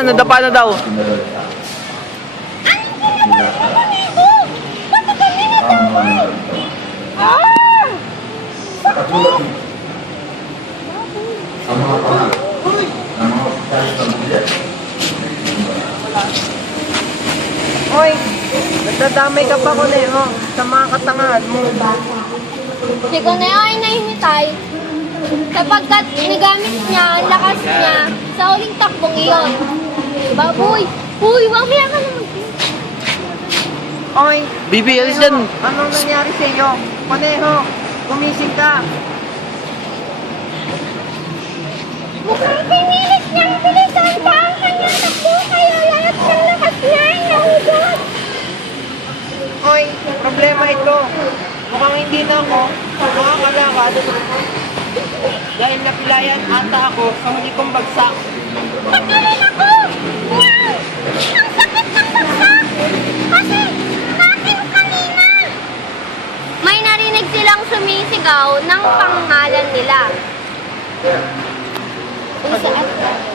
Nadapa na daw. Hoy, nagdadamay ka pa, Kuneho, sa mga katangahan mo. Si Kuneo ay nahimitay sapagkat nigamit niya ang lakas niya sa huling takbong iyon. Baboy! Uy, mamaya ka naman. Hoy, Bibi, alis dyan. anong nangyari sa iyo? Kuneho, gumising ka. Mukhang pinilit niyang bilisan pa ang kanyang takbo kaya lahat ng lakas niya ay nahubog. Hoy, problema ito. Mukhang hindi na ako makakalakad dahil napilayan ata ako sa huli kong bagsak. Pati rin ako! Wow! Ang sakit ng bagsak! Kasi natin kanina! May narinig silang sumisigaw ng pangalan nila. Isa at